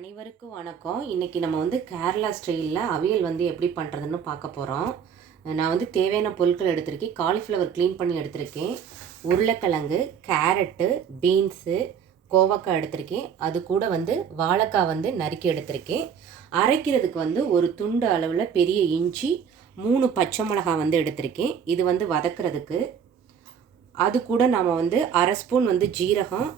அனைவருக்கும் வணக்கம். இன்றைக்கி நம்ம வந்து கேரளா ஸ்டைலில் அவியல் வந்து எப்படி பண்ணுறதுன்னு பார்க்க போகிறோம் நான் வந்து தேவையான பொருட்கள் எடுத்திருக்கேன். காலிஃப்ளவர் க்ளீன் பண்ணி எடுத்திருக்கேன். உருளைக்கிழங்கு கேரட்டு பீன்ஸு கோவக்காய் எடுத்திருக்கேன். அது கூட வந்து வாழைக்காய் வந்து நறுக்கி எடுத்திருக்கேன். அரைக்கிறதுக்கு வந்து ஒரு துண்டு அளவில் பெரிய இஞ்சி மூணு பச்சை மிளகாய் வந்து எடுத்திருக்கேன். இது வந்து வதக்கிறதுக்கு. அது கூட நாம் வந்து அரை ஸ்பூன் வந்து ஜீரகம்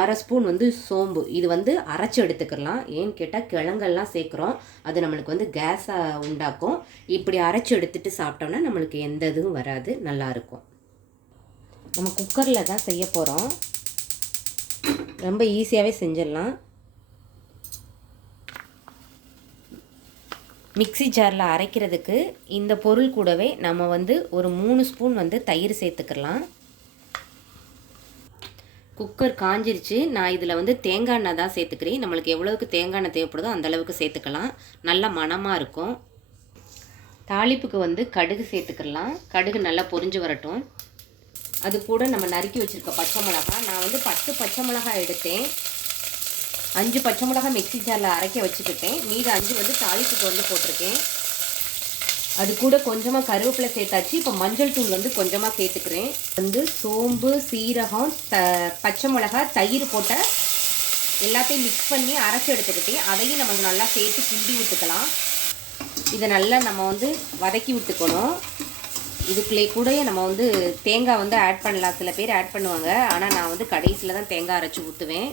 அரை ஸ்பூன் வந்து சோம்பு. இது வந்து அரைச்சி எடுத்துக்கலாம். ஏன்னு கேட்டால் கிழங்கெல்லாம் சேர்க்குறோம். அது நம்மளுக்கு வந்து கேஸை உண்டாக்கும். இப்படி அரைச்சி எடுத்துட்டு சாப்பிட்டோம்னா நம்மளுக்கு எந்த இதுவும் வராது. நல்லாயிருக்கும் நம்ம குக்கரில் தான் செய்ய போகிறோம் ரொம்ப ஈஸியாகவே செஞ்சிடலாம். மிக்ஸி ஜாரில் அரைக்கிறதுக்கு இந்த பொருள் கூடவே நம்ம வந்து ஒரு மூணு ஸ்பூன் வந்து தயிர் சேர்த்துக்கலாம். குக்கர் காஞ்சிருச்சு. நான் இதில் வந்து தேங்காய் எண்ணெய் தான் சேர்த்துக்கிறேன். நம்மளுக்கு எவ்வளவுக்கு தேங்காய் எண்ணெய் தேவைப்படுதோ அந்தளவுக்கு சேர்த்துக்கலாம். நல்ல மணமாக இருக்கும். தாளிப்புக்கு வந்து கடுகு சேர்த்துக்கலாம். கடுகு நல்லா பொரிஞ்சு வரட்டும். அது கூட நம்ம நறுக்கி வச்சுருக்க பச்சை மிளகா நான் வந்து பத்து பச்சை மிளகாய் எடுத்தேன். அஞ்சு பச்சை மிளகா மிக்சி ஜாரில் அரைக்க வச்சுக்கிட்டேன். மீது அஞ்சு வந்து தாளிப்புக்கு வந்து போட்டிருக்கேன். அது கூட கொஞ்சமாக கருவேப்பிலை சேர்த்தாச்சு. இப்போ மஞ்சள் தூள் வந்து கொஞ்சமாக சேர்த்துக்கிறேன். வந்து சோம்பு சீரகம் த பச்சை மிளகாய் தயிர் போட்ட எல்லாத்தையும் மிக்ஸ் பண்ணி அரைச்சி எடுத்துக்கிட்டேன். அதையும் நம்ம நல்லா சேர்த்து கிண்டி விட்டுக்கலாம். இதை நல்லா நம்ம வந்து வதக்கி விட்டுக்கணும். இதுக்குள்ளே கூட நம்ம வந்து தேங்காய் வந்து ஆட் பண்ணலாம். சில பேர் ஆட் பண்ணுவாங்க. ஆனால் நான் வந்து கடைசியில் தான் தேங்காய் அரைச்சி ஊற்றுவேன்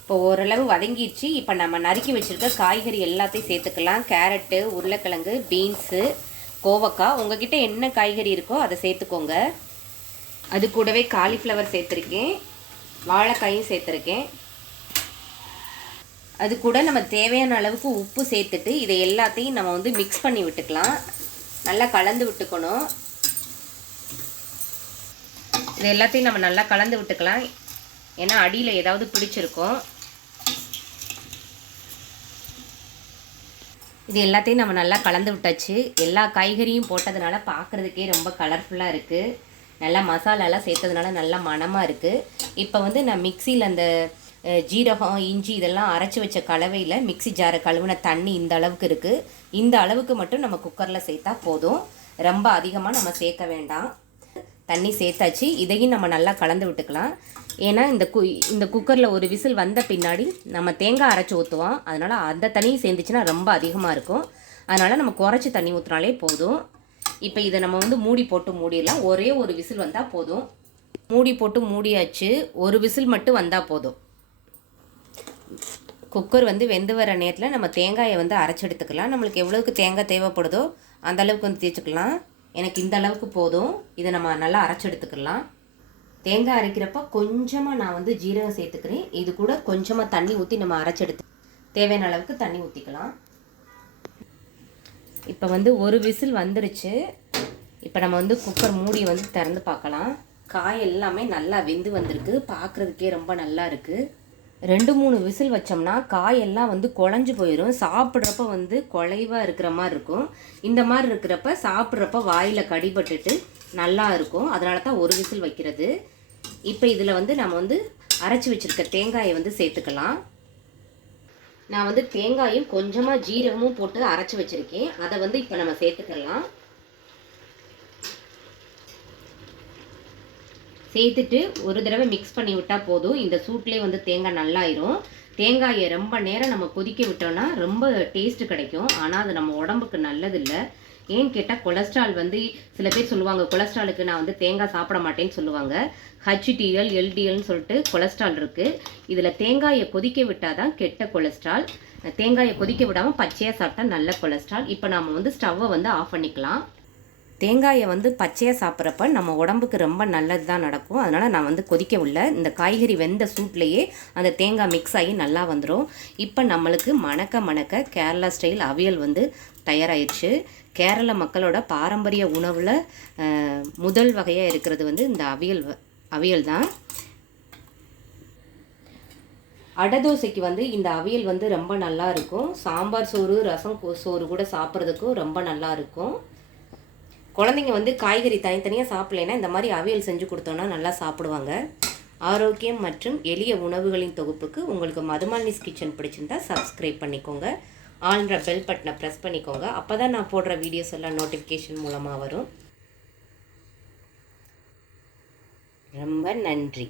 இப்போ ஓரளவு வதங்கிடுச்சு. இப்போ நம்ம நறுக்கி வச்சுருக்க காய்கறி எல்லாத்தையும் சேர்த்துக்கலாம். கேரட்டு உருளைக்கிழங்கு பீன்ஸு. கோவக்காய் உங்ககிட்ட என்ன காய்கறி இருக்கோ அதை சேர்த்துக்கோங்க. அது கூடவே காலிஃப்ளவர் சேர்த்துருக்கேன். வாழைக்காயும் சேர்த்துருக்கேன். அது கூட நம்ம தேவையான அளவுக்கு உப்பு சேர்த்துட்டு இதை எல்லாத்தையும் நம்ம வந்து மிக்ஸ் பண்ணி விட்டுக்கலாம். நல்லா கலந்து விட்டுக்கணும். இது எல்லாத்தையும் நம்ம நல்லா கலந்து விட்டுக்கலாம். ஏன்னா அடியில் ஏதாவது பிடிச்சிருக்கும். இது எல்லாத்தையும் நம்ம நல்லா கலந்து விட்டாச்சு. எல்லா காய்கறியும் போட்டதுனால பார்க்குறதுக்கே ரொம்ப கலர்ஃபுல்லாக இருக்குது நல்லா மசாலாலாம் சேர்த்ததுனால நல்லா மணமாக இருக்குது இப்போ வந்து நான் மிக்சியில் அந்த ஜீரகம் இஞ்சி இதெல்லாம் அரைச்சி வச்ச கலவையில் மிக்சி ஜாரை கழுவின தண்ணி இந்த அளவுக்கு இருக்குது இந்த அளவுக்கு மட்டும் நம்ம குக்கரில் சேர்த்தா போதும். ரொம்ப அதிகமாக நம்ம சேர்க்க வேண்டாம். தண்ணி சேர்த்தாச்சு. இதையும் நம்ம நல்லா கலந்து விட்டுக்கலாம். ஏன்னா இந்த கு இந்த குக்கரில் ஒரு விசில் வந்த பின்னாடி நம்ம தேங்காய் அரைச்சி ஊற்றுவோம் அதனால் அந்த தண்ணி சேர்ந்துச்சுன்னா ரொம்ப அதிகமாக இருக்கும். அதனால் நம்ம குறைச்சி தண்ணி ஊற்றினாலே போதும். இப்போ இதை நம்ம வந்து மூடி போட்டு மூடிடலாம். ஒரே ஒரு விசில் வந்தால் போதும். மூடி போட்டு மூடியாச்சு. ஒரு விசில் மட்டும் வந்தால் போதும். குக்கர் வந்து வெந்து வர நேரத்தில் நம்ம தேங்காயை வந்து அரைச்சி எடுத்துக்கலாம். நம்மளுக்கு எவ்வளோக்கு தேங்காய் தேவைப்படுதோ அந்தளவுக்கு வந்து தேய்ச்சிக்கலாம். எனக்கு இந்த அளவுக்கு போதும். இதை நம்ம நல்லா அரைச்சி எடுத்துக்கலாம் தேங்காய் அரைக்கிறப்ப கொஞ்சமாக நான் வந்து ஜீரகம் சேர்த்துக்கிறேன். இது கூட கொஞ்சமாக தண்ணி ஊற்றி நம்ம அரைச்சி எடுத்து தேவையான அளவுக்கு தண்ணி ஊற்றிக்கலாம் இப்போ வந்து ஒரு விசில் வந்துருச்சு. இப்போ நம்ம வந்து குக்கர் மூடி வந்து திறந்து பார்க்கலாம். காய் எல்லாமே நல்லா வெந்து வந்திருக்கு. பார்க்குறதுக்கே ரொம்ப நல்லா இருக்குது ரெண்டு மூணு விசில் வச்சோம்னா காயெல்லாம் வந்து குழஞ்சு போயிடும் சாப்பிட்றப்ப வந்து குலைவாக இருக்கிற மாதிரி இருக்கும். இந்த மாதிரி இருக்கிறப்ப சாப்பிட்றப்ப வாயில் கடிபட்டுட்டு நல்லா இருக்கும். அதனால தான் ஒரு விசில் வைக்கிறது. இப்போ இதில் வந்து நம்ம வந்து அரைச்சி வச்சுருக்க தேங்காயை வந்து சேர்த்துக்கலாம். நான் வந்து தேங்காயும் கொஞ்சமாக ஜீரகமும் போட்டு அரைச்சி வச்சுருக்கேன். அதை வந்து இப்போ நம்ம சேர்த்துக்கலாம். சேர்த்துட்டு ஒரு தடவை மிக்ஸ் பண்ணி விட்டால் போதும். இந்த சூட்லேயே வந்து தேங்காய் நல்லாயிரும். தேங்காயை ரொம்ப நேரம் நம்ம கொதிக்க விட்டோம்னா ரொம்ப டேஸ்ட்டு கிடைக்கும். ஆனால் அது நம்ம உடம்புக்கு நல்லதில்லை. ஏன்னு கேட்டால் கொலஸ்ட்ரால் வந்து சில பேர் சொல்லுவாங்க கொலஸ்ட்ராலுக்கு நான் வந்து தேங்காய் சாப்பிட மாட்டேன்னு சொல்லுவாங்க. ஹச்டிஎல் எல்டிஎல்னு சொல்லிட்டு கொலஸ்ட்ரால் இருக்குது இதில் தேங்காயை கொதிக்க விட்டால் தான் கெட்ட கொலஸ்ட்ரால். தேங்காயை கொதிக்க விடாமல் பச்சையாக சாப்பிட்டா நல்ல கொலஸ்ட்ரால். இப்போ நம்ம வந்து ஸ்டவ்வை வந்து ஆஃப் பண்ணிக்கலாம். தேங்காயை வந்து பச்சையாக சாப்பிட்றப்ப நம்ம உடம்புக்கு ரொம்ப நல்லது தான் நடக்கும். அதனால் நான் வந்து கொதிக்க உள்ள இந்த காய்கறி வெந்த சூட்லேயே அந்த தேங்காய் மிக்ஸ் ஆகி நல்லா வந்துடும் இப்போ நம்மளுக்கு மணக்க மணக்க கேரளா ஸ்டைல் அவியல் வந்து தயாராகிடுச்சு கேரள மக்களோட பாரம்பரிய உணவில் முதல் வகையாக இருக்கிறது வந்து இந்த அவியல் வ- அவியல் தான். அடை தோசைக்கு வந்து இந்த அவியல் வந்து ரொம்ப நல்லா இருக்கும். சாம்பார் சோறு ரசம் கோ- சோறு கூட சாப்பிட்றதுக்கும் ரொம்ப நல்லா இருக்கும். குழந்தைங்க வந்து காய்கறி தனித்தனியாக சாப்பிட்லைன்னா இந்த மாதிரி அவியல் செஞ்சு கொடுத்தோன்னா நல்லா சாப்பிடுவாங்க. ஆரோக்கியம் மற்றும் எளிய உணவுகளின் தொகுப்புக்கு உங்களுக்கு மதுமாலினிஸ் கிச்சன் பிடிச்சிருந்தா சப்ஸ்கிரைப் பண்ணிக்கோங்க. ஆல்ன்ற பெல் பட்டனை ப்ரெஸ் பண்ணிக்கோங்க. அப்போ தான் நான் போடுற வீடியோஸ் எல்லாம் நோட்டிஃபிகேஷன் மூலமாக வரும். ரொம்ப நன்றி.